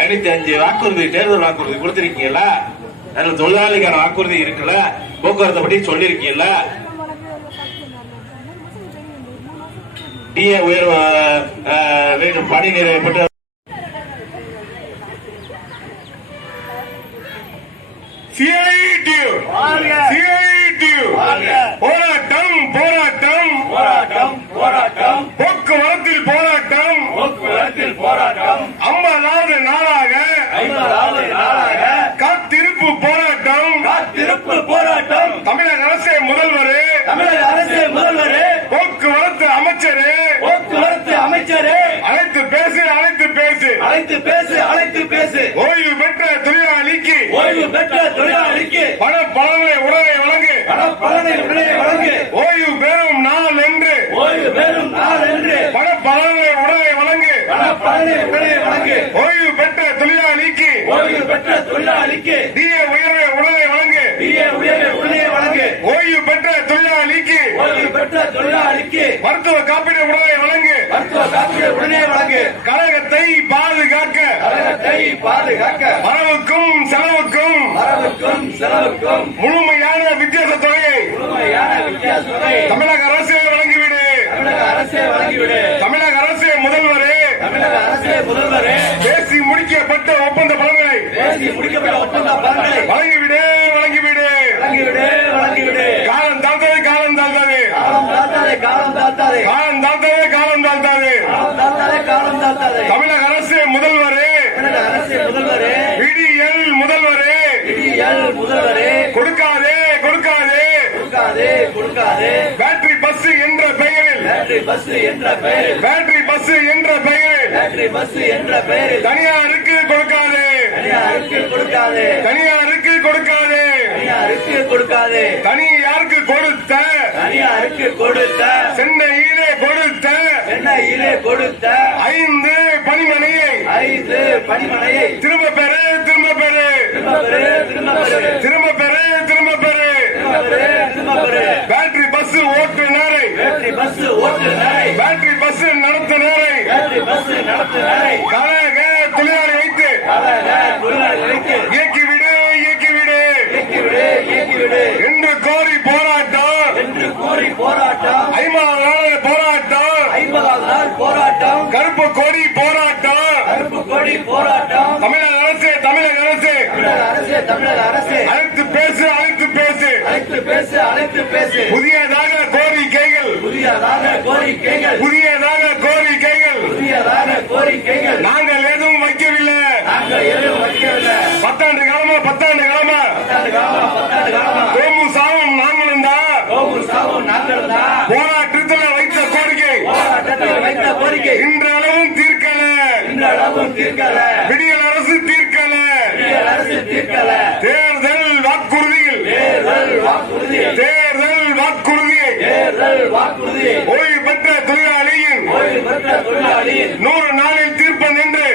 ஐநூத்தி அஞ்சு வாக்குறுதி தேர்தல் வாக்குறுதி கொடுத்திருக்கீங்களா அதுல தொழிலாளிக்கான வாக்குறுதி இருக்குல்ல? போக்குவரத்தை பத்தி சொல்லிருக்கீங்கல்ல டிஏ உயர்வு பணி சிஐடியு போராட்டம் போராட்டம் போராட்டம் போராட்டம் போக்குவரத்தில் போராட்டம் போக்குவரத்தில் போராட்டம் ஐம்பதாவது நாளாக ஐம்பதாவது நாளாக காத்திருப்பு போராட்டம் காத்திருப்பு போராட்டம் தமிழக அரசே முதல்வரே தமிழக அரசு முதல்வரே போக்குவரத்து அமைச்சரே போக்குவரத்து அமைச்சரே அழைத்து பேசு அழைத்து பேசு அழைத்து பேசு பேசு ஓய்வு பெற்ற தொழிலாளிக்கு ஓய்வு பெற்ற தொழிலாளிக்கு பண பலனை உடனே வழங்கு. பண பலனை உடனே வழங்கு. ஓய்வு பெறும் நாள் என்று. ஓய்வு பெறும் நாள் என்று. பண பலனை உடனே வழங்கு. பண பலனை உடனே வழங்கு. ஓய்வு பெற்ற தொழிலாளிக்கு ஓய்வு பெற்ற தொழிலாளிக்கு டிஏ உயர்வை உடனே வழங்கு. பிஏ உயர்வை உடனே வழங்கு. ஓய்வு பெற்ற தொழிலாளிக்கு ஓய்வு பெற்ற தொழிலாளிக்கு மருத்துவ காப்பீடு உடனே வழங்கு. மருத்துவ காப்பீடு உடனே வழங்கு. கழகத்தை பாதுகாக்க கழகத்தை பாதுகாக்க. வரவுக்கும் செலவுக்கும் வரவுக்கும் செலவுக்கும் முழுமையான வித்தியாச தொகையை முழுமையான வித்தியாச தொகை. தமிழக அரசே வழங்கிவிடு. தமிழக அரசே வழங்கிவிடு. தமிழக அரசே முதல்வரே. தமிழக அரசே முதல்வரே. பேசி முடிக்கப்பட்ட ஒப்பந்த பலன்களை பேசி முடிக்கப்பட்ட ஒப்பந்த பலன்களை வழங்கிவிடு வழங்கிவிடு. வழங்கிவிடு வழங்கிவிடு. காலம் தாழ்த்தது காலம் தாழ்த்தது. காலம் தாத்தாதே காலம் தாத்தாதே காலம் தாழ்த்தது காலம் தாழ்த்தது. காலம் தாத்தாதே காலம் தாத்தாதே தமிழக அரசே முதல்வரே தமிழக அரசே முதல்வரே விடியல் முதல்வரே இடியல் முதல்வரே கொடுக்காதே கொடுக்காதே கொடுக்காதே கொடுக்காதே பேட்டரி பஸ் என்ற பெயரில். பேட்டரி பஸ் என்ற பெயரில். பேட்டரி பஸ் என்ற பெயரில். பேட்டரி பஸ் என்ற பெயரில். தனியாருக்கு கொடுக்காதே. தனியாருக்கு கொடுக்காதே. தனியாருக்கு கொடுக்காதே. தனியாருக்கு கொடுக்காதே. தனியாருக்கு கொடுத்த? தனியாருக்கு கொடுத்த. சென்னையிலே கொடுத்த. சென்னையிலே கொடுத்த. ஐந்து பணிமனையை. ஐந்து பணிமனையை. திரும்ப பெறு திரும்ப பெறு திரும்ப பெறு. திரும்ப பெறு திரும்ப பெறு. திரும்ப பெறு திரும்ப பெறு திரும்ப பெறு பேட்டரி பஸ் ஓட்டுநரை. பேட்டரி பஸ் ஓட்டுநரை. பேட்டரி பஸ் நடத்துனரை பேட்டரி பஸ் நடத்துநரை. கழக தொழிலாளி வைத்து. கழக இயக்கிவிடு இயக்கிவிடு. இயக்கிவிடு இயக்கிவிடு. என்று கோரி போராட்டம். என்று கோரி போராட்டம். ஐம்பது நாள் போராட்டம். ஐம்பதாவது நாள் போராட்டம். கருப்பு கொடி போராட்டம். கருப்பு கொடி போராட்டம். தமிழக அரசு தமிழக அரசு. தமிழக அரசே தமிழக அரசே. அழைத்து பேசு அழைத்து பேசு அழைத்து பேசு. புதியதாக கோரிக்கைகள். புதியதாக கோரிக்கைகள். புதியதாக கோரிக்கைகள். புதியதாக கோரிக்கைகள். நாங்கள் எதுவும் வைக்கவில்லை. நாங்கள் எதுவும் வைக்கவில்லை. பத்தாண்டு காலமா பத்தாண்டு காலமா? பத்தாண்டு காலமா பத்தாண்டு காலமா? கோமு சாவும் நாங்களும் தான் கோபுர் சாவும் நாங்கள் தான் போராட்டத்தில் வைத்த கோரிக்கை. போராட்டத்தில் வைத்த கோரிக்கை. இன்றளவும் தீர்க்கல. இன்றளவும் தீர்க்கல. விடியல் அரசு தீர்க்கல இந்திய அரசு தீர்க்கல தேர்தல் வாக்குறுதியில் தேர்தல் வாக்குறுதி தேர்தல் வாக்குறுதியை தேர்தல் வாக்குறுதி ஓய்வு பெற்ற தொழிலாளியின் நூறு நாளில் தீர்ப்பன் என்று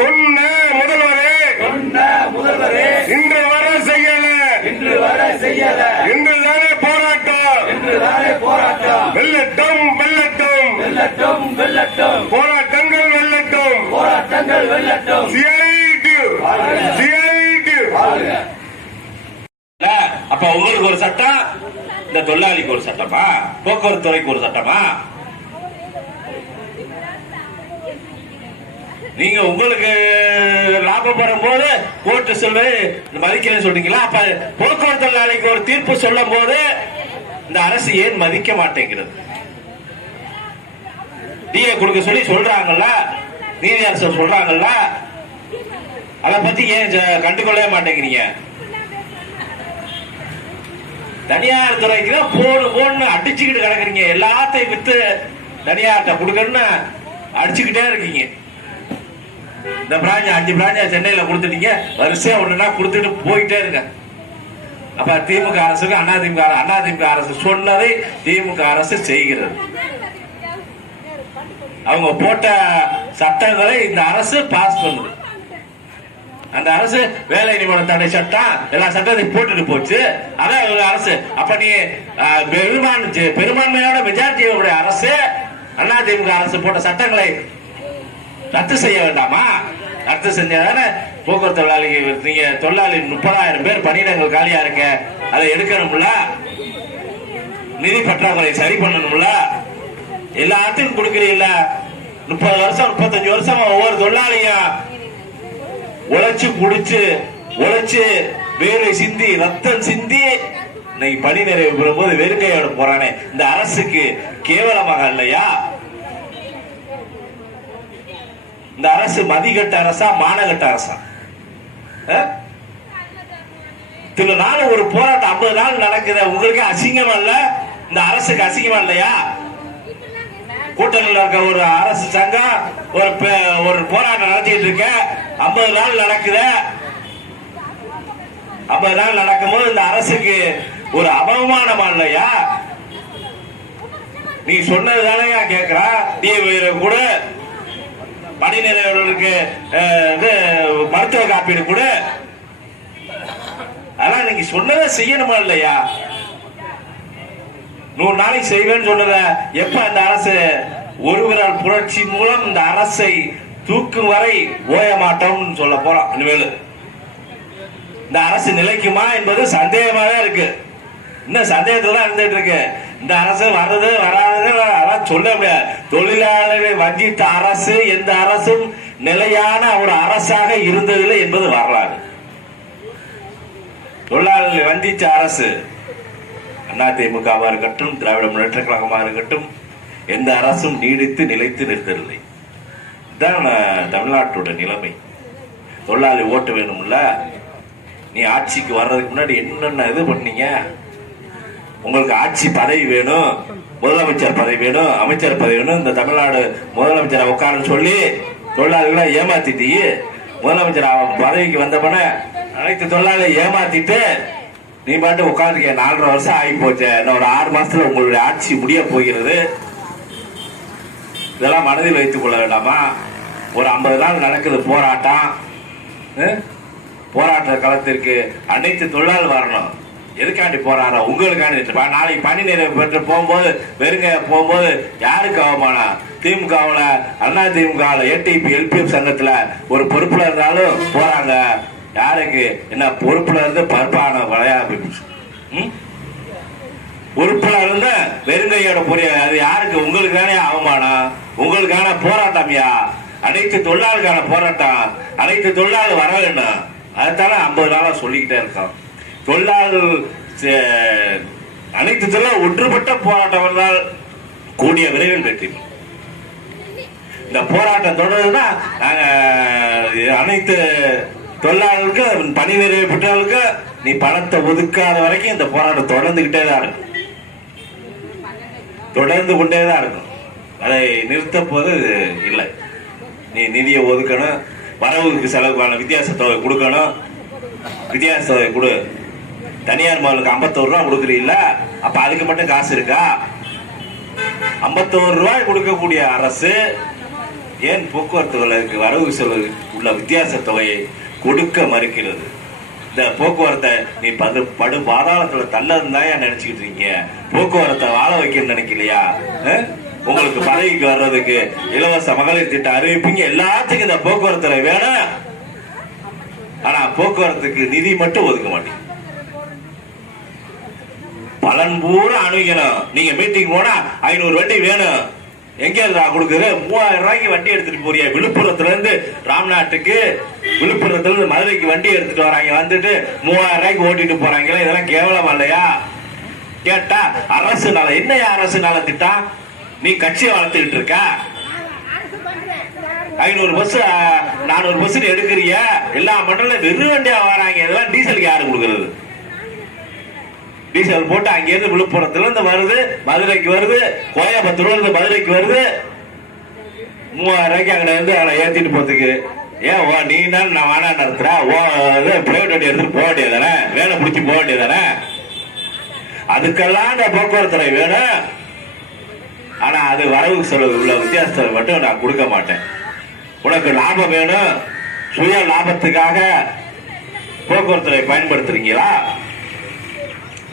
சொன்ன முதல்வரே சொன்ன முதல்வரே இன்று வர செய்யல இன்று வரை செய்யல இன்று தானே போராட்டம் இன்று தானே போராட்டம் வெல்லட்டும் வெல்லட்டும். வெல்லட்டும் வெல்லட்டும். போராட்டங்கள் வெல்லட்டும். போராட்டங்கள் வெல்லட்டும். CID CID. அப்ப உங்களுக்கு ஒரு சட்டம் இந்த தொழிலாளிக்கு ஒரு சட்டமா? போக்குவரத்து துறைக்கு ஒரு சட்டமா? நீங்க உங்களுக்கு லாபம் வரும்போது கோர்ட்டு சொல்லு. மதிக்கலன்னு சொல்றீங்களா அப்ப போக்குவரத்து தொழிலாளிக்கு ஒரு தீர்ப்பு சொல்லும் போது இந்த அரசு ஏன் மதிக்க மாட்டேங்கிறது? டிஏ கொடுக்க சொல்லி சொல்றாங்கல்ல? நீதி அரசு சொல்றாங்கல்ல? அதை பத்தி ஏன் ஜ- கண்டுகொள்ளவே மாட்டேங்கிறீங்க? தனியார் துறைக்கு தான் போடு போன்னு அடிச்சுக்கிட்டு கிடக்குறீங்க. எல்லாத்தையும் வித்து தனியார்ட்ட கொடுக்கணும்னு அடிச்சுக்கிட்டே இருக்கீங்க. இந்த பிராஞ்சா அஞ்சு பிராஞ்சா சென்னையில கொடுத்துட்டீங்க. வரிசையா ஒண்ணுனா கொடுத்துட்டு போயிட்டே இருங்க. அப்ப திமுக அரசுக்கு அதிமுக அதிமுக அரசு சொன்னதை திமுக அரசு செய்கிறது. அவங்க போட்ட சட்டங்களை இந்த அரசு பாஸ் பண்ணுது. அந்த அரசு வேலை நிபுணர் தடை சட்டம் எல்லா சட்டத்தையும் போட்டுட்டு போச்சு. அதான் இவங்க அரசு. அப்ப நீ அஹ், பெரும்பான் பெரும்பான்மையோட மெஜாரிட்டி அரசு அதிமுக அரசு போட்ட சட்டங்களை ரத்து செய்ய வேண்டாமா? ரத்து செஞ்சாதானே போக்குவரத்து தொழிலாளிகள் நீங்க தொழிலாளி முப்பதாயிரம் பேர் பணியிடங்கள் காலியா இருக்க அதை எடுக்கணும்ல? நிதி பற்றாக்குறை சரி பண்ணணும்ல? எல்லாத்தையும் கொடுக்குறீங்களா முப்பது வருஷம் முப்பத்தஞ்சு வருஷமா ஒவ்வொரு தொழிலாளியும் உழைச்சு முடிச்சு உழைச்சு வேலை சிந்தி ரத்தம் சிந்தி இன்னைக்கு பணி நிறைவு பெறும்போது வெறுங்கையோட போறானே. இந்த அரசுக்கு கேவலமாக இல்லையா இந்த அரசு மதிகட்ட அரசா மானகட்ட அரசா? அஹ்? திரு நாள் ஒரு போராட்டம் ஐம்பது நாள் நடக்குது. உங்களுக்கு அசிங்கமா இல்ல இந்த அரசுக்கு அசிங்கமா இல்லையா? கூட்டணியில் இருக்க ஒரு அரசு சங்கம் ஒரு ஒரு போராட்டம் நடத்திட்டு இருக்க. ஐம்பது நாள் நடக்குது. ஐம்பது நாள் நடக்கும்போது இந்த அரசுக்கு ஒரு அவமானமா இல்லையா? நீ சொன்னது தானேயா கேட்கிறா நீ கூட. பணி நிறைவர்களுக்கு இது மருத்துவ காப்பீடு கூட. அதெல்லாம் நீங்க சொன்னதை செய்யணுமா இல்லையா? நூறு நாளைக்கு செய்வேன்னு சொன்னத எப்ப இந்த அரசு ஒருவரால் புரட்சி மூலம் இந்த அரசை தூக்கும் வரை ஓய மாட்டோம்னு சொல்ல போறோம் இனிமேல் இந்த அரசு நிலைக்குமா என்பது சந்தேகமாவே இருக்கு. இன்னும் சந்தேகத்துல தான் இருந்துட்டு இருக்கு இந்த அரசு வர்றது வராது அதெல்லாம் சொல்ல முடியாது. தொழிலாளர்களை வஞ்சித்த அரசு எந்த அரசும் நிலையான ஒரு அரசாக இருந்ததில்லை என்பது வரலாறு. தொழிலாளர்களை வஞ்சித்த அரசு அதிமுகவா இருக்கட்டும் திராவிட முன்னேற்ற கழகமா இருக்கட்டும் எந்த அரசும் நீடித்து நிலைத்து நிறுத்தவில்லை இதுதான் தமிழ்நாட்டோட நிலைமை. தொழிலாளி ஓட்டு வேணும்ல? நீ ஆட்சிக்கு வர்றதுக்கு முன்னாடி என்னென்ன இது பண்ணீங்க? உங்களுக்கு ஆட்சி பதவி வேணும் முதலமைச்சர் பதவி வேணும் அமைச்சர் பதவி வேணும் இந்த தமிழ்நாடு முதலமைச்சரை உட்காரன்னு சொல்லி தொழிலாளிகளை ஏமாத்திட்டீ முதலமைச்சர் அவன் பதவிக்கு வந்தப்பன அனைத்து தொழிலாளியை ஏமாத்திட்டு நீ பாட்டு உட்காந்துருக்க நாலரை வருஷம் ஆகி போச்சு இன்னும் ஒரு ஆறு மாசத்துல உங்களுடைய ஆட்சி முடிய போகிறது. இதெல்லாம் மனதில் வைத்துக் கொள்ள வேண்டாமா? ஒரு ஐம்பது நாள் நடக்குது போராட்டம். போராட்ட களத்திற்கு அனைத்து தொழிலாளர் வரணும். எதுக்காண்டி போராட்டம் உங்களுக்காண்டி நாளைக்கு பணி நிறைவு பெற்று போகும்போது வெறுங்க போகும்போது யாருக்கு அவமானம்? திமுகவில் அண்ணா திமுகவில் ஏடிபி எல்பிஎஃப் சங்கத்தில் ஒரு பொறுப்பில் இருந்தாலும் போறாங்க. யாருக்கு? என்ன பொறுப்பில் இருந்து பருப்பான விளையாடு ம்? இருந்து வெறுங்கையோட புரிய அது யாருக்கு? உங்களுக்கான அவமானம். உங்களுக்கான போராட்டம்யா? அனைத்து தொழிலாளருக்கான போராட்டம். அனைத்து தொழிலாளர் வர வேணும் அதுதானே ஐம்பது நாளாக சொல்லிக்கிட்டே இருக்கோம் தொழிலாளர்கள் அனைத்து தொழிலாளர் ஒன்றுபட்ட போராட்டம் வந்தால் கூடிய விரைவில் வெற்றி. இந்த போராட்டம் தொடருதுன்னா நாங்கள் அனைத்து தொழிலாளர்களுக்கு பணி நிறைவு பெற்றவர்களுக்கு நீ பணத்தை ஒதுக்காத வரைக்கும் இந்த போராட்டம் தொடர்ந்துக்கிட்டே தான் இருக்கும் தொடர்ந்து கொண்டே தான் இருக்கும் அதை நிறுத்த போது இல்லை. நீ நிதியை ஒதுக்கணும். வரவுக்கு செலவுக்கான வித்தியாச தொகை கொடுக்கணும். வித்தியாச தொகை கொடு. தனியார் மகளுக்கு ஐம்பத்தோரு ரூபா கொடுக்குறீங்கள அப்ப அதுக்கு மட்டும் காசு இருக்கா? ஐம்பத்தோரு ரூபாய் கொடுக்கக்கூடிய அரசு ஏன் போக்குவரத்துகளுக்கு வரவு செலவு உள்ள வித்தியாச தொகையை கொடுக்க மறுக்கிறது? இந்த போக்குவரத்தை நீ படு படு பாதாளத்துல தள்ளதுன்னு தான் நினைச்சுக்கிட்டு இருக்கீங்க? போக்குவரத்தை வாழ வைக்கணும்னு நினைக்கலையா? உங்களுக்கு பதவிக்கு வர்றதுக்கு இலவச மகளிர் திட்டம் அறிவிப்பீங்க. எல்லாத்துக்கும் இந்த போக்குவரத்துல வேணும். ஆனா போக்குவரத்துக்கு நிதி மட்டும் ஒதுக்க மாட்டீங்க பலன் பூரா அணுகணும். நீங்க மீட்டிங் போனா ஐநூறு வண்டி வேணும். எங்க இருந்தா கொடுக்குது மூவாயிரம் ரூபாய்க்கு வண்டி எடுத்துட்டு போறியா? விழுப்புரத்துல இருந்து ராம்நாட்டுக்கு. விழுப்புரத்துல இருந்து மதுரைக்கு வண்டி எடுத்துட்டு வராங்க. வந்துட்டு மூவாயிரம் ரூபாய்க்கு ஓட்டிட்டு போறாங்களே? இதெல்லாம் கேவலமா இல்லையா கேட்டா அரசு நல என்ன அரசு நல திட்டம்? நீ கட்சியை வளர்த்துக்கிட்டு இருக்க? ஐநூறு பஸ் நானூறு பஸ் எடுக்கிறிய? எல்லா மண்டலம் வெறும் வண்டியா வராங்க. இதெல்லாம் டீசலுக்கு யாரு கொடுக்கறது? டீசல் போட்டு அங்கிருந்து விழுப்புரத்துல இருந்து வருது மதுரைக்கு வருது கோயம்புத்தூர்ல இருந்து மதுரைக்கு வருது. மூவாயிரம் ரூபாய்க்கு அங்கே இருந்து அவனை ஏத்திட்டு போறதுக்கு. ஏன் ஓ நீ தான் நான் வேணா நடத்துறா? ஓ இது பிரைவேட் வண்டி எடுத்துட்டு போக வேண்டியதானே வேலை பிடிச்சி போக வேண்டியதானே அதுக்கெல்லாம் இந்த போக்குவரத்து வேணும். ஆனா அது வரவு செலவு உள்ள வித்தியாசத்தை மட்டும் நான் கொடுக்க மாட்டேன். உனக்கு லாபம் வேணும். சுய லாபத்துக்காக போக்குவரத்து பயன்படுத்துறீங்களா?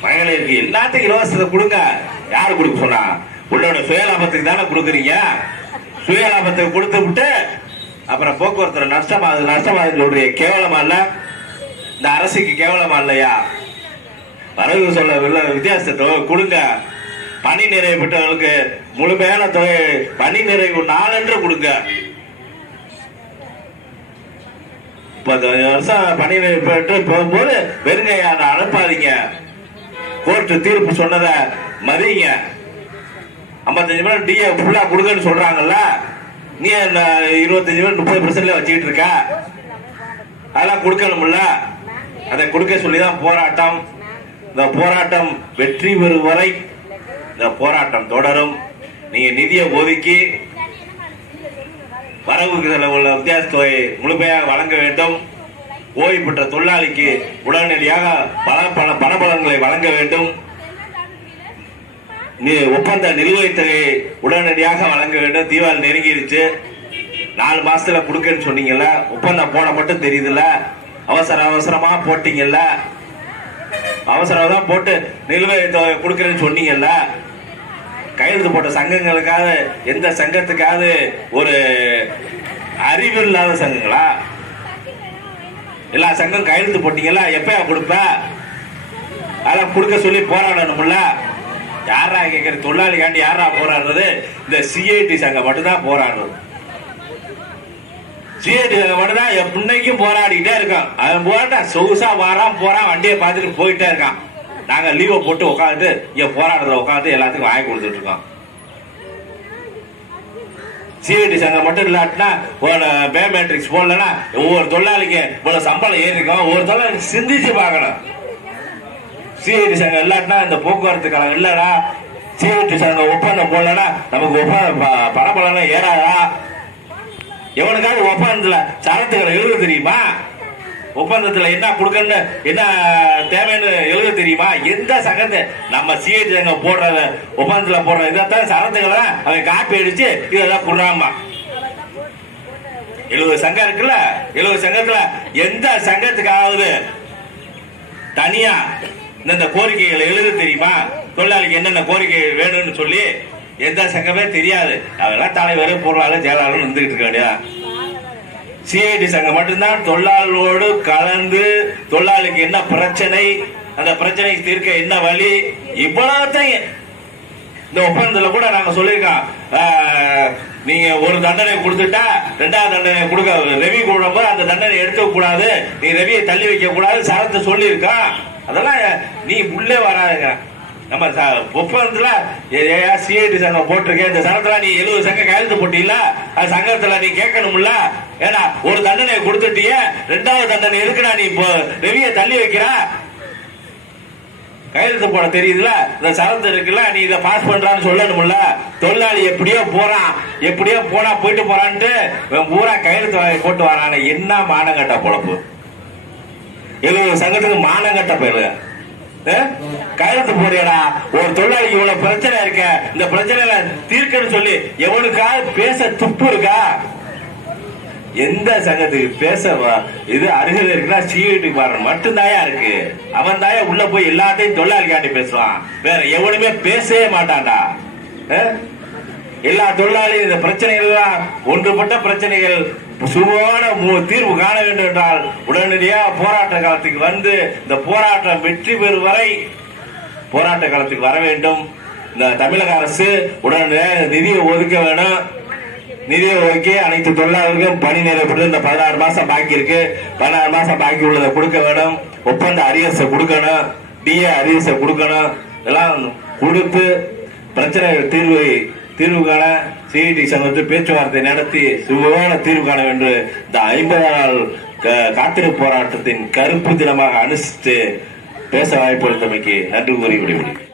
மகளிருக்கு எல்லாத்துக்கும் இலவசத்தை கொடுங்க. யாரு கொடுக்க சொன்னா? உன்னோட சுயலாபத்துக்கு தானே கொடுக்குறீங்க. சுயலாபத்துக்கு கொடுத்து விட்டு அப்புறம் போக்குவரத்து நஷ்டமாகுது நஷ்டமாகுது கேவலமா இல்ல? இந்த அரசுக்கு கேவலமா இல்லையா? வரவு சொல்ல வித்தியாசத்தை கொடுங்க. பணி நிறைவு பெற்றவர்களுக்கு முழுமையான தொகை பணி நிறைவு நாளென்று கொடுங்க. முப்பத்தஞ்சு வருஷம் பணி நிறைவு பெற்று போகும்போது வெறுங்கையான அனுப்பாதீங்க கோர்ட்டு தீர்ப்பு சொன்னதை மதிங்க. ஐம்பத்தஞ்சு மணி டிஏ ஃபுல்லா கொடுங்கன்னு சொல்றாங்கல்ல. நீ இருபத்தஞ்சு மணி முப்பது பர்சன்ட்ல வச்சுக்கிட்டு இருக்க? அதெல்லாம் கொடுக்கணும்ல. அதை கொடுக்க சொல்லி தான் போராட்டம். இந்த போராட்டம் வெற்றி பெறும் வரை இந்த போராட்டம் தொடரும். நீங்க நிதியை ஒதுக்கி வரவுக்கு உள்ள வித்தியாச முழுமையாக வழங்க வேண்டும். ஓய்வு பெற்ற தொழிலாளிக்கு உடனடியாக பல பல பணபலன்களை வழங்க வேண்டும். நீ ஒப்பந்த நிலுவைத் தொகையை உடனடியாக வழங்க வேண்டும். தீபாவளி நெருங்கிருச்சு. நாலு மாசத்துல கொடுக்கன்னு சொன்னீங்கல்ல ஒப்பந்தம் போட மட்டும் தெரியுதுல்ல. அவசர அவசரமா போட்டீங்கல்ல. அவசரம் தான் போட்டு நிலுவைத் தொகை கொடுக்கறேன்னு சொன்னீங்கல்ல. கையெழுத்து போட்ட சங்கங்களுக்காவது எந்த சங்கத்துக்காவது ஒரு அறிவு இல்லாத சங்கங்களா? எல்லா சங்கம் கையெழுத்து போட்டீங்களா எப்பயா கொடுப்ப? அதெல்லாம் கொடுக்க சொல்லி போராடணும்ல. யாரா கேட்கற தொழிலாளிக்காண்டி யாரா போராடுறது? இந்த சிஐடி சங்கம் மட்டும்தான் போராடுறது. சிஐடி சங்கம் மட்டும்தான் என் முன்னைக்கும் போராடிக்கிட்டே இருக்கான். அவன் போராட்டா சொகுசா வாரான் போறான் வண்டியை பார்த்துட்டு போயிட்டே இருக்கான். நாங்க லீவை போட்டு உட்காந்துட்டு இங்க போராடுறத உட்காந்து எல்லாத்துக்கும் வாங்கி கொடுத்துட்டு இருக்கோம். சிஐடி சங்கம் மட்டும் இல்லாட்டினா பே மேட்ரிக்ஸ் போடலன்னா ஒவ்வொரு தொழிலாளிக்கு இவ்வளவு சம்பளம் ஏறிருக்கோம். ஒவ்வொரு தொழிலாளி சிந்திச்சு பார்க்கணும். சிஐடி சங்கம் இல்லாட்டினா இந்த போக்குவரத்து கழகம் இல்லடா. சிஐடி சங்கம் ஒப்பந்தம் போடலன்னா நமக்கு ஒப்பந்தம் ப- பணபலம்லாம் ஏறாதா? எவனுக்காவது ஒப்பந்தத்தில் சரத்துக்களை எழுத தெரியுமா? ஒப்பந்தத்தில் என்ன கொடுக்கணும்னு என்ன தேவைன்னு எழுத தெரியுமா? எந்த சங்கத்தை நம்ம சிஐடி சங்கம் போடுற ஒப்பந்தத்தில் போடுற இதைத்தான் சரத்துக்களை அவன் காப்பி அடிச்சு இதெல்லாம் கொடுறாமா எழுபது சங்கம் இருக்குல்ல? எழுபது சங்கத்துல எந்த சங்கத்துக்காவது தனியா இந்த கோரிக்கைகளை எழுத தெரியுமா? தொழிலாளிக்கு என்னென்ன கோரிக்கை வேணும்னு சொல்லி எந்த சங்கமே தெரியாது. அதெல்லாம் தலைவர் பொருளாளர் செயலாளர் வந்துகிட்டு இருக்க வேண்டியதான் சிஐடி சங்கம் மட்டும்தான் தொழிலாளர்களோடு கலந்து தொழிலாளிக்கு என்ன பிரச்சனை? அந்த பிரச்சனை தீர்க்க என்ன வழி? இவ்வளவுத்தையும் இந்த ஒப்பந்தத்துல கூட நாங்க சொல்லியிருக்கோம். நீங்க ஒரு தண்டனை கொடுத்துட்டா ரெண்டாவது தண்டனை கொடுக்க ரெவி கொடுக்கும்போது அந்த தண்டனை எடுக்க கூடாது நீ ரவியை தள்ளி வைக்க கூடாது சரத்தை சொல்லியிருக்கோம். அதெல்லாம் நீ உள்ளே வராதுங்க. நம்ம ச- ஒப்பந்தத்துல சிஐடி சங்கம் போட்டிருக்கேன். இந்த சங்கத்துல நீ எழுபது சங்கம் கையெழுத்து போட்டீங்கள அது சங்கத்துல நீ கேட்கணும்ல? ஏன்னா ஒரு தண்டனை கொடுத்துட்டிய ரெண்டாவது தண்டனை எதுக்குடா நீ இப்போ ரெவியை தள்ளி வைக்கிற? கையெழுத்து போட தெரியுதுல? இந்த சரத்து இருக்குல்ல நீ இதை பாஸ் பண்றான்னு சொல்லணும்ல. தொழிலாளி எப்படியோ போறான். எப்படியோ போனா போயிட்டு போறான்ட்டு இவன் பூரா கையெழுத்து வாங்கி போட்டு வரான்னு என்ன மானங்கட்ட பொழப்பு? எழுபது சங்கத்துக்கு மானங்கட்ட போயிருங்க கையெழுத்து போறியடா ஒரு தொழிலாளிக்கு இவ்வளவு பிரச்சனை இருக்க இந்த பிரச்சனையில தீர்க்கன்னு சொல்லி எவனுக்கா பேச துப்பு இருக்கா? எந்த சங்கத்துக்கு பேச இது அருகில் இருக்குன்னா சிஐடி பாரு மட்டும்தாயா இருக்கு. அவன் தாயா உள்ள போய் எல்லாத்தையும் தொழிலாளி காட்டி பேசுவான். வேற எவனுமே பேசவே மாட்டான்டா. எல்லா தொழிலாளியும் இந்த பிரச்சனைகள் எல்லாம் ஒன்றுபட்ட பிரச்சனைகள் சுமமான மு- தீர்வு காண வேண்டும் என்றால் உடனடியாக போராட்ட காலத்துக்கு வந்து இந்த போராட்டம் வெற்றி பெறும் வரை போராட்ட காலத்துக்கு வர வேண்டும். இந்த தமிழக அரசு உடனடியாக நிதியை ஒதுக்க வேணும். நிதியை ஒதுக்கி அனைத்து தொழிலாளர்களுக்கும் பணி நிறைவேற்று இந்த பதினாறு மாசம் பாக்கி இருக்கு. பதினாறு மாசம் பாக்கி உள்ளதை கொடுக்க வேணும். ஒப்பந்த அரியர்ஸை கொடுக்கணும். டிஏ அரியர்ஸை கொடுக்கணும். இதெல்லாம் கொடுத்து பிரச்சனை தீர்வு தீர்வு காண சிஐடி சங்கத்தில் பேச்சுவார்த்தை நடத்தி சுகமான தீர்வு காண வேண்டும் இந்த ஐம்பது நாள் காத்திருப்பு போராட்டத்தின் கருப்பு தினமாக அனுஷ்டித்து பேச வாய்ப்பு அளித்தமைக்கு நன்றி கூறி விடுகிறேன்